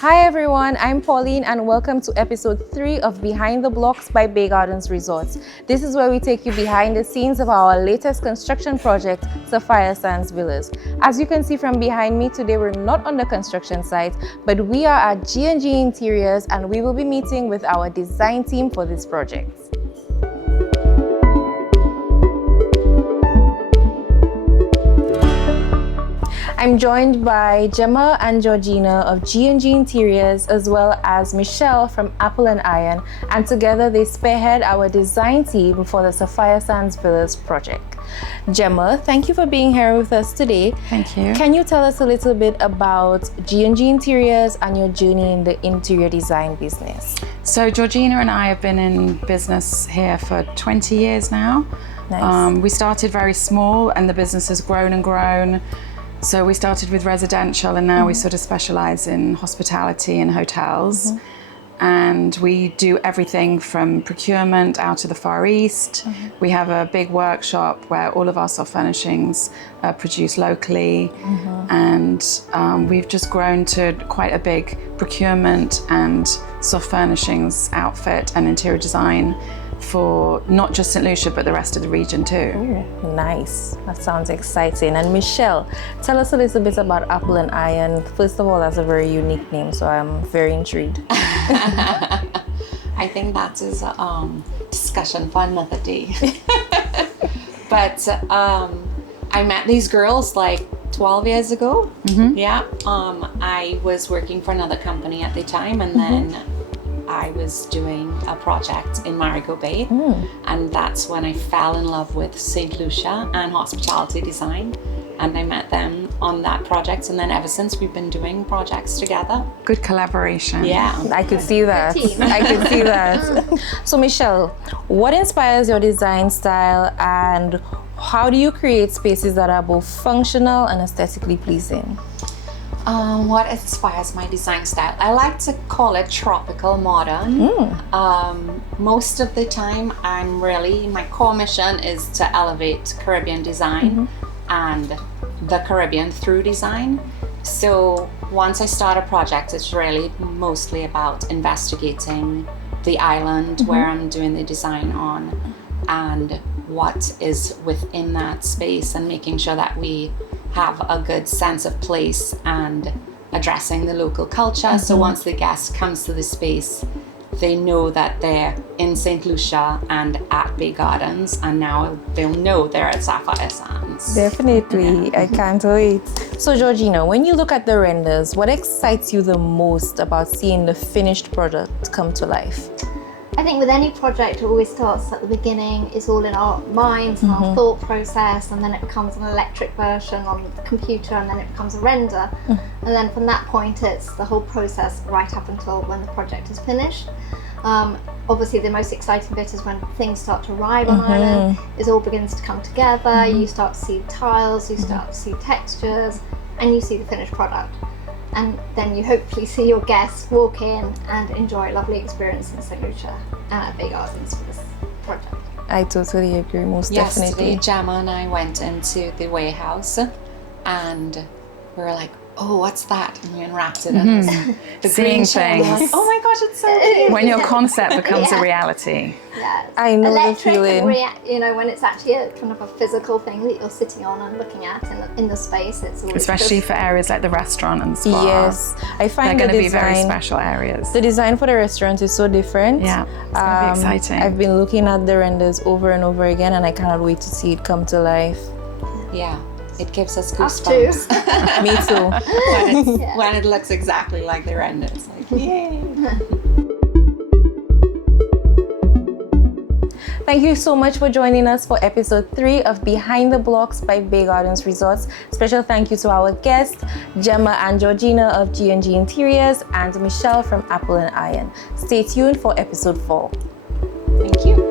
Hi everyone, I'm Pauline and welcome to episode 3 of Behind the Blocks by Bay Gardens Resorts. This is where we take you behind the scenes of our latest construction project, Sapphire Sands Villas. As you can see from behind me, today we're not on the construction site, but we are at G&G Interiors and we will be meeting with our design team for this project. I'm joined by Gemma and Georgina of G&G Interiors, as well as Michelle from Apple and Iron, and together they spearhead our design team for the Sapphire Sands Villas project. Gemma, thank you for being here with us today. Thank you. Can you tell us a little bit about G&G Interiors and your journey in the interior design business? So Georgina and I have been in business here for 20 years now. Nice. We started very small and the business has grown and grown. So we started with residential and now we sort of specialize in hospitality and hotels. And we do everything from procurement out to the Far East. We have a big workshop where all of our soft furnishings are produced locally. And we've just grown to quite a big procurement and soft furnishings outfit and interior design for not just St. Lucia, but the rest of the region too. Ooh, nice. That sounds exciting. And Michelle, tell us a little bit about Apple and Iron. First of all, that's a very unique name, so I'm very intrigued. I think that is a discussion for another day. But I met these girls like 12 years ago. Yeah. I was working for another company at the time, and then I was doing a project in Marigot Bay, and that's when I fell in love with St. Lucia and hospitality design, and I met them on that project, and then ever since we've been doing projects together. Good collaboration. Yeah. I could see that. I could see that. So Michelle, what inspires your design style and how do you create spaces that are both functional and aesthetically pleasing? What inspires my design style? I like to call it tropical modern. Most of the time, my core mission is to elevate Caribbean design and the Caribbean through design. So once I start a project, it's really mostly about investigating the island where I'm doing the design on and what is within that space and making sure that we have a good sense of place and addressing the local culture. So once the guest comes to the space, they know that they're in St. Lucia and at Bay Gardens, and now they'll know they're at Sapphire Sands. Definitely. I can't wait. So Georgina, when you look at the renders, what excites you the most about seeing the finished product come to life? I think with any project, it always starts at the beginning. It's all in our minds and our thought process, and then it becomes an electric version on the computer, and then it becomes a render. And then from that point, it's the whole process right up until when the project is finished. Obviously, the most exciting bit is when things start to arrive on island. It all begins to come together. You start to see tiles, you start to see textures, and you see the finished product. And then you hopefully see your guests walk in and enjoy a lovely experience in St. Lucia and at Bay Gardens for this project. I totally agree, most Yesterday, definitely. Gemma and I went into the warehouse and we were like, oh, what's that? And we unwrapped it and the Seeing green shell. things. Like, oh my gosh, it's so cute. When your concept becomes a reality. Yeah, I know the electric feeling. When it's actually a kind of a physical thing that you're sitting on and looking at in the space, it's always Especially just, for areas like the restaurant and spa. Yes, I They're find going the to be very design. special areas. The design for the restaurant is so different. Yeah, it's going to be exciting. I've been looking at the renders over and over again, and I cannot wait to see it come to life. Yeah, it gives us Us goosebumps. Me too. when it looks exactly like the render. It's like, yay. Thank you so much for joining us for episode 3 of Behind the Blocks by Bay Gardens Resorts. Special thank you to our guests, Gemma and Georgina of G&G Interiors and Michelle from Apple and Iron. Stay tuned for episode 4. Thank you.